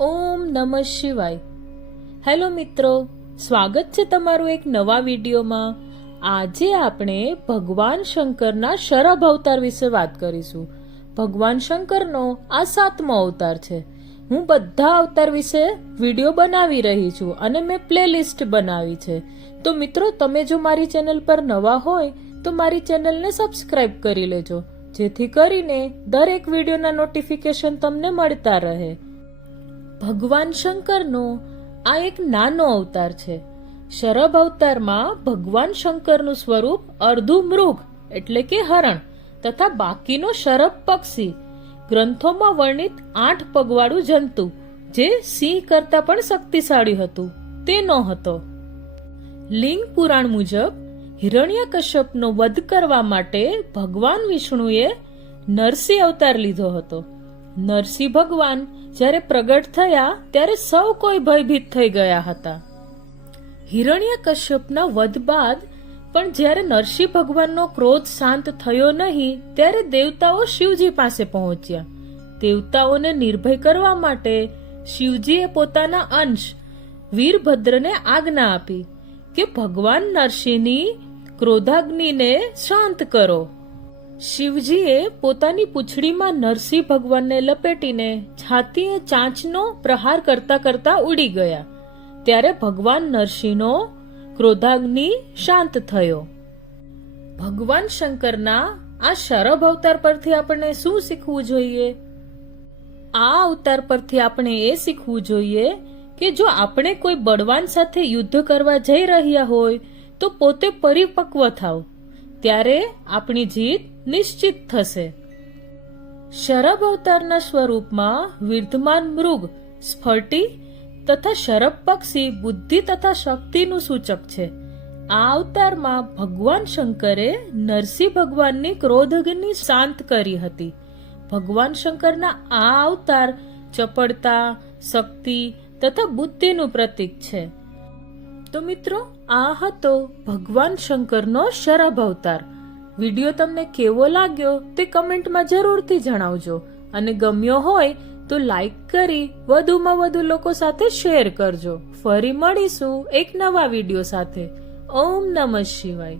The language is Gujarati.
ઓમ નમઃ શિવાય. હેલો મિત્રો, સ્વાગત છે તમારું એક નવા વિડીયોમાં. આજે આપણે ભગવાન શંકરના શરભ અવતાર વિશે વાત કરીશું. ભગવાન શંકરનો આ સાતમો અવતાર છે. હું બધા અવતાર વિશે વીડિયો બનાવી રહી છું અને મેં પ્લેલિસ્ટ બનાવી છે. તો મિત્રો, તમે જો મારી ચેનલ પર નવા હોય, તો મારી ચેનલને સબસ્ક્રાઇબ કરી લેજો. જેથી કરીને દરેક વિડીયોના નોટિફિકેશન તમને મળતા રહે. ભગવાન શંકરનો આ એક નાનો અવતાર છે. શરભ અવતારમાં ભગવાન શંકરનું સ્વરૂપ અર્ધું મૃગ, એટલે કે હરણ, તથા બાકીનો શરભ પક્ષી. ગ્રંથોમાં વર્ણિત આઠ પગવાળું જંતુ, જે સિંહ કરતા પણ શક્તિશાળી હતું. તેનો હતો લિંગ પુરાણ મુજબ હિરણ્યકશ્યપનો વધ કરવા માટે ભગવાન વિષ્ણુએ નરસિંહ અવતાર લીધો હતો. નરસિંહ ભગવાન જ્યારે પ્રગટ થયા ત્યારે સૌ કોઈ ભયભીત થઈ ગયા હતા. હિરણ્ય કશ્યપના વધ બાદ પણ જ્યારે નરસિંહ ભગવાનનો ક્રોધ શાંત થયો નહીં, ત્યારે દેવતાઓ શિવજી પાસે પહોંચ્યા. દેવતાઓને નિર્ભય કરવા માટે શિવજીએ પોતાના અંશ વીરભદ્રને આજ્ઞા આપી કે ભગવાન નરસિંહની ક્રોધાગ્નિને શાંત કરો. શિવજીએ પોતાની પૂંછડીમાં નરસિંહ ભગવાનને લપેટીને છાતીએ ચાંચનો પ્રહાર કરતા કરતા ઉડી ગયા. ત્યારે ભગવાન નરસિંહનો ક્રોધાગ્નિ શાંત થયો. ભગવાન શંકરના આ શરભ અવતાર પરથી આપણે શું શીખવું જોઈએ? આ અવતાર પરથી આપણે એ શીખવું જોઈએ કે જો આપણે કોઈ બળવાન સાથે યુદ્ધ કરવા જઈ રહ્યા હોય, તો પોતે પરિપક્વ થાવ. ત્યારે આપણી જીત નિશ્ચિત થશે. શરભ અવતારના સ્વરૂપમાં વિદ્યમાન મૃગ સ્ફટી તથા શરભ પક્ષી, બુદ્ધિ તથા શક્તિનું સૂચક છે. આ અવતારમાં ભગવાન શંકરે નરસિંહ ભગવાનની ક્રોધગ્નિ શાંત કરી હતી. ભગવાન શંકરના આ અવતાર ચપળતા, શક્તિ તથા બુદ્ધિનું પ્રતીક છે. તો મિત્રો, આ હતો ભગવાન શંકરનો શરભ અવતાર. વીડિયો તમને કેવો લાગ્યો તે કમેન્ટમાં જરૂરથી જણાવજો. અને ગમ્યો હોય તો લાઈક કરી વધુમાં વધુ લોકો સાથે શેર કરજો. ફરી મળીશું એક નવા વીડિયો સાથે. ઓમ નમઃ શિવાય.